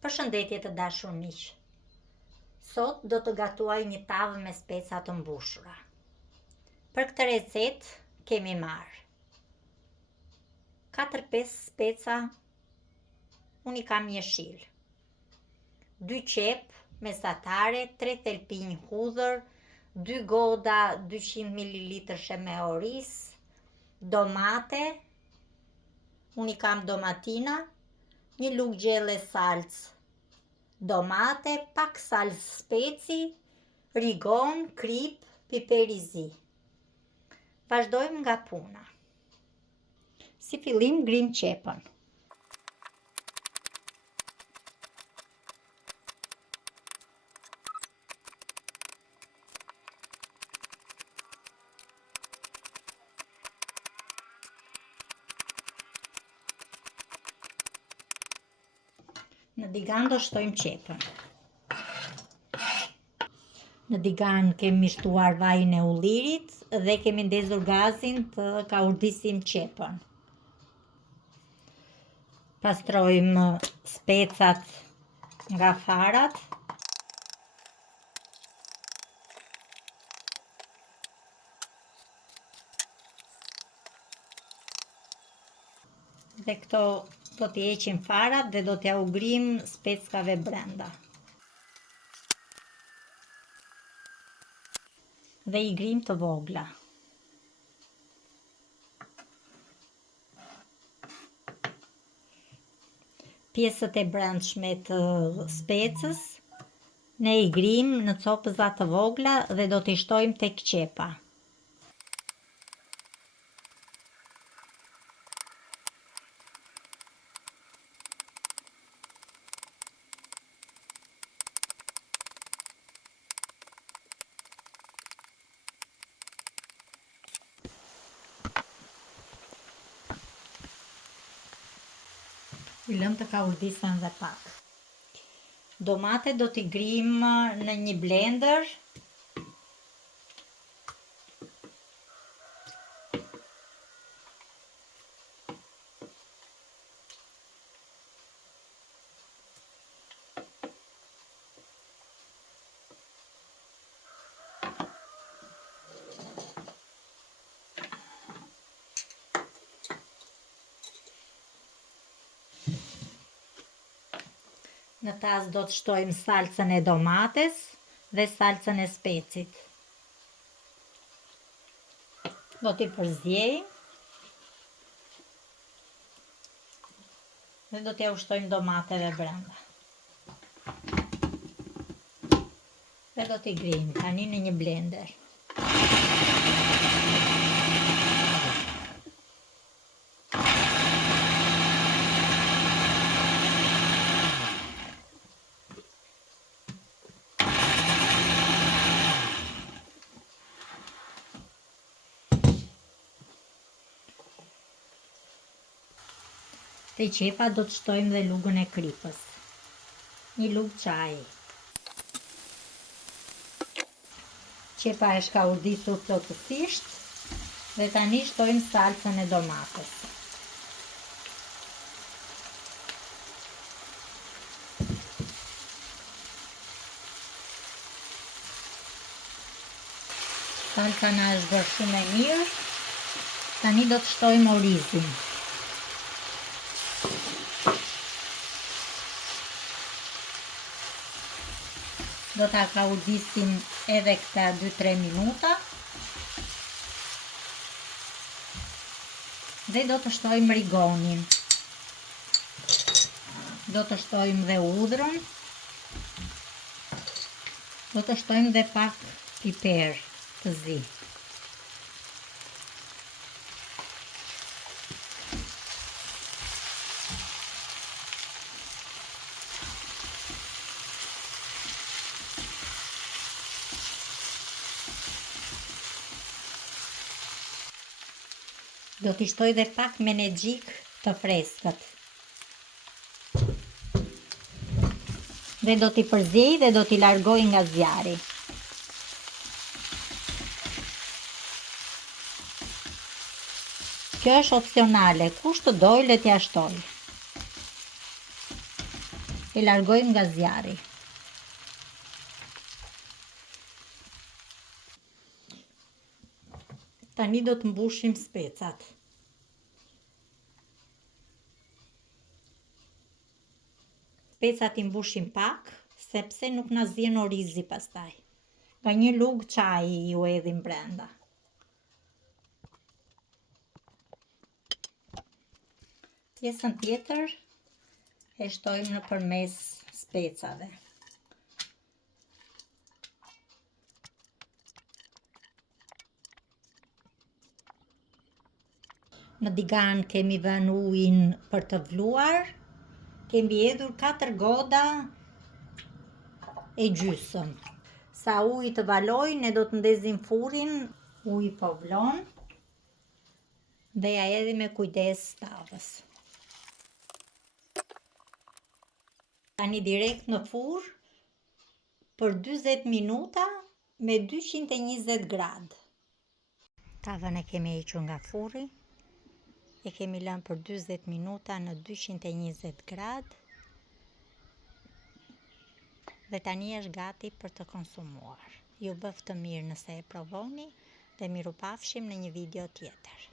Përshëndetje të dashur miq. Sot do të gatuaj një tavë me speca të mbushura. Për këtë recetë kemi marrë 4-5 speca, unë i kam jeshil, 2 qep mesatare, 3 thelpinj hudhër, 2 goda 200 ml me oris, domate, unë i kam domatina, një lugë gjelle salcë, domate, pak salcë speci, rigon, krip, piper i zi. Vazhdojmë nga puna. Si fillim grim qepën. Në digan do shtojmë qepën. Në digan kemi shtuar vajin e ullirit dhe kemi ndezur gazin të kaurdisim qepën. Pastrojmë specat nga farat. Dhe këto do t'i heqim farat dhe do t'ja ugrim speckave brenda. Dhe i grim të vogla. Pjesët e brendshme të specës ne i grim në copëza të vogla dhe do t'i shtojmë tek qepa. I lëm të kaurdisen dhe pak. Domate do t'i grim në një blender. Në tas do të shtojmë salcën e domates dhe salcën e specit. Do t'i përzjejmë dhe do t'ja ushtojmë domateve brenda. Dhe do t'i grim tani në një blender. Te qepa do të shtojmë dhe lugën e kripës. Një lugë çaji. Qepa e shkaurdisur plotësisht dhe tani shtojmë salcën e domates. Salca na është bërë shumë e mirë. Tani do të shtojmë orizin. Do ta kaurdisim edhe këta 2-3 minuta. Dhe do të shtojmë rigonin. Do të shtojmë dhe hudhrën. Do të shtojmë dhe pak piper të zi. Do t'i shtoj dhe pak menegjik të freskët. Dhe do t'i përzjej dhe do t'i largoj nga zjarri. Kjo është opsionale, kush të dojë le t'ja shtoj. E largojmë nga zjarri. Tani do të mbushim specat. Specat I mbushim pak, sepse nuk na zien orizi pastaj. Nga një lugë çaji ju edhim brenda. Pjesën tjetër e shtojmë nëpërmes specave. Në digan kemi vënë ujin për të vluar. Kemi hedhur 4 goda e gjysëm. Sa uji të valoj, ne do të ndezim furrin, uji po vlon, dhe ja hedhim me kujdes tavës. Tani direkt në furr për 40 minuta me 220 gradë. Tavën e kemi hequr nga furri, e kemi lënë për 40 minuta në 220 gradë dhe tani është gati për të konsumuar. Ju bëf të mirë nëse e provoni dhe mirupafshim në një video tjetër.